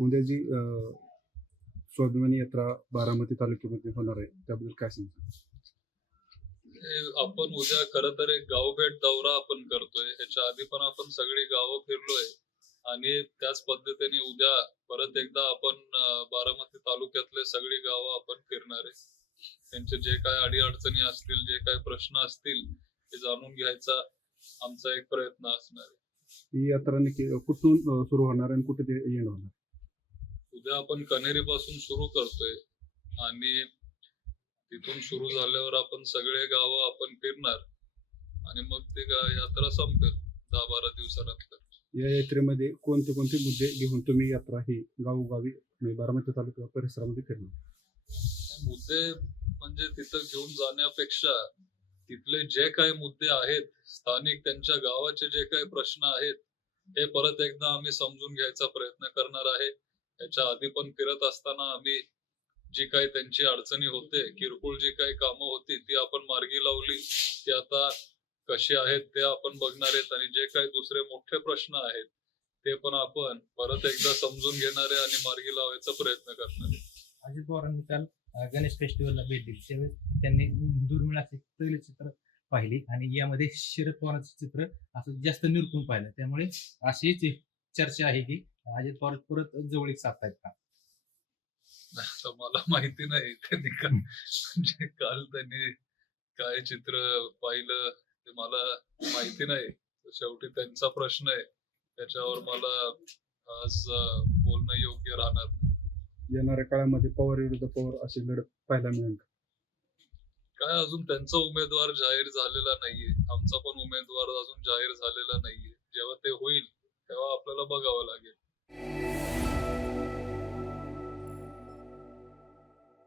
उद्या जी स्वाभिमानी यात्रा बारामती तालुक्यामध्ये होणार आहे त्याबद्दल काय सांगतो आपण उद्या खर तर एक गावभेट दौरा आपण करतोय ह्याच्या आधी पण आपण सगळी गावं फिरलोय आणि त्याच पद्धतीने उद्या परत एकदा आपण बारामती तालुक्यातले सगळी गावं आपण फिरणार आहे त्यांचे जे काय अडीअडचणी असतील जे काय प्रश्न असतील ते जाणून घ्यायचा आमचा एक प्रयत्न असणार आहे ही यात्रा कुठून सुरू होणार आणि कुठे ते येणार उद्या आपण कनेरी पासून सुरू करतोय आणि तिथून सुरू झाल्यावर आपण सगळे गाव आपण फिरणार आणि मग ते यात्रा संपेल दहा बारा दिवसानंतर या यात्रेमध्ये कोणते कोणते मुद्दे घेऊन तुम्ही यात्रा ही गावोगावी म्हणजे बारामती तालुका परिसरामध्ये फिरणार मुद्दे म्हणजे तिथं घेऊन जाण्यापेक्षा तिथले जे काही मुद्दे आहेत स्थानिक त्यांच्या गावाचे जे काही प्रश्न आहेत हे परत एकदा आम्ही समजून घ्यायचा प्रयत्न करणार आहे याच्या आधी पण फिरत असताना आम्ही जी काही त्यांची अडचणी होते किरकोळ जी काही कामं होती ती आपण मार्गी लावली ती आता कशी आहेत ते आपण बघणार आहेत आणि जे काही दुसरे मोठे प्रश्न आहेत ते पण आपण परत एकदा समजून घेणारे आणि मार्गी लावायचा प्रयत्न करणार अजित पवारांनी काल गणेश फेस्टिवलला भेट दिली त्यावेळेस त्यांनी दुर्मिळाचे पहिले चित्र पाहिले आणि यामध्ये शरद चित्र असं जास्त निरखून पाहिलं त्यामुळे असेच चर्चा आहे की अजित पवार परत जवळीक साधतायत का मला माहिती नाही म्हणजे काल त्यांनी काय चित्र पाहिलं ते मला माहिती नाही शेवटी त्यांचा प्रश्न आहे त्याच्यावर मला आज बोलणं योग्य राहणार नाही येणाऱ्या काळामध्ये पवार विरुद्ध पवार अशी लढत पाहायला मिळेल काय अजून त्यांचा उमेदवार जाहीर झालेला नाहीये आमचा पण उमेदवार अजून जाहीर झालेला नाहीये आपल्याला बघावं लागेल